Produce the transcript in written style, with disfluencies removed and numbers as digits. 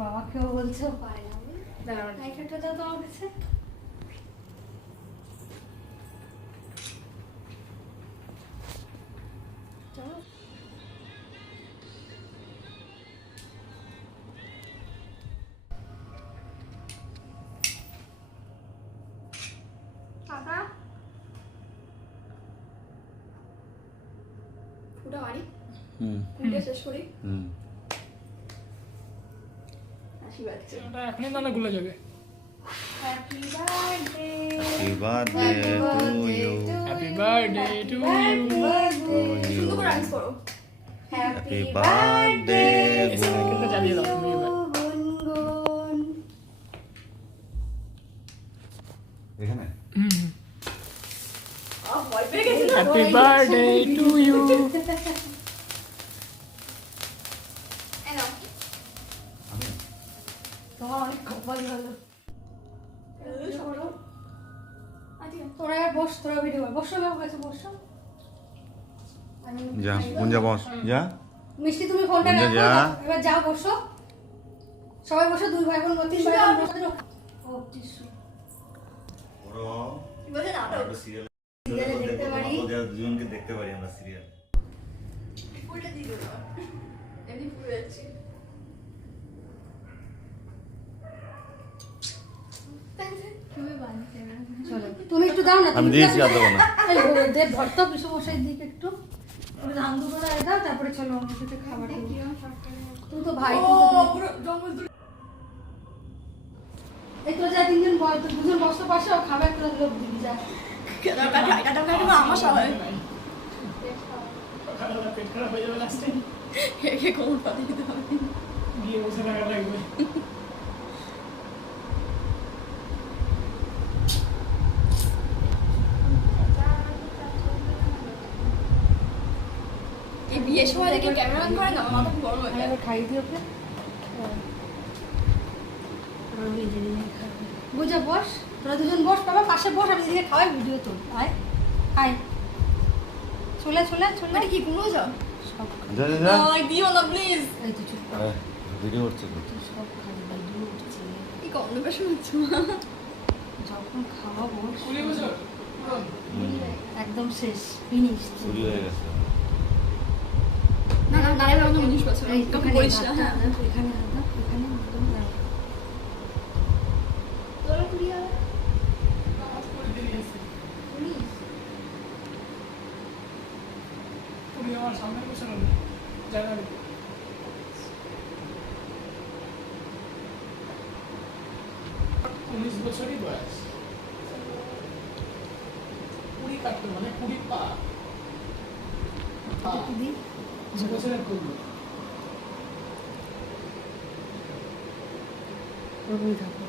বাবাকেও বলছো পায় না। দাঁড়াও লাইটারটা দাও তো আমার কাছে। চলো কাকা পুরো বাড়ি পুরো শেষ করি। হাসি পাচ্ছে। ওটা এখনই দানা গুলো যাবে। Happy birthday Happy birthday to you. Happy birthday to you. শুধু করে ডান্স করো। Happy birthday সাইকেলটা চালিয়ে দাও তুমি এবার। গুনগুন। এখানে ভয় পেয়ে গেছিল। Happy birthday to you. আমি তোমার অনেক কপাল ভালো। তোরা এবার বস, তোরা ভিডিও কর। বসো বাবু কাছে বসো। যা গুঞ্জা বস যা মিষ্টি তুমি ফোনটা গুঞ্জা রাখো, যা। এবার যাও বসো। সবাই বসো, দুই ভাই বোন, তিন ভাই বোন বসো। ও টিস্যু বলে না তো সিরিয়াল দেখতে পারি। দুজনকে দেখতে পারি আমরা সিরিয়াল। ফুলটা দিয়ে দাও। এমনি ফুলে যাচ্ছে। চলো তুমি একটু দাও না। আমি দিয়েছি আর দেবো না। দেব ভর্তা পিসু মশাই দিকে একটু ওটা ধান দুটো দাও, তারপরে চলো আমাদের সাথে খাবার দেবো। তুমি তো ভাই এই তো যা তিনজন বয় তো দুজন বসতে পারছে ও খাবার একটা লোক দিবি যা। আমার সবাই পেট খারাপ হয়ে যাবে লাস্টে। কে কোন পাতি দিতে হবে গিয়ে বসে থাকা লাগবে। এই বিয়ের সময় দেখে ক্যামেরা অন করে না আমার মাথা গরম হয়ে যায়। খাই দিও ওকে। বুঝা বস, তোরা দুজন বস, বাবা পাশে বস, আমি এদিকে খাওয়াই ভিডিও তোর। আয় আয় চলে চলে চলে কি কোনো যাও সব যা যা যা আই দিও না প্লিজ। এই তো চুপ কর, ভিডিও হচ্ছে তুই সব খাবি ভিডিও উঠছে। কি কনভারসেশন হচ্ছে যখন খাওয়াবো কুড়ি বছর একদম শেষ ফিনিশ। চুরি হয়ে গেছে। না না না এবার 19 বছর এই কখন বলিস না। হ্যাঁ এখানে হাত দাও, এখানে একদম দাও। তোরা কুড়ি হবে কুড়ি আমার সামনের বছর হবে জানুয়ারি। 19 বছরই বয়স। 20 কাটতো মানে 20 পা কি দি 20 বছরের করবো। ওই দেখো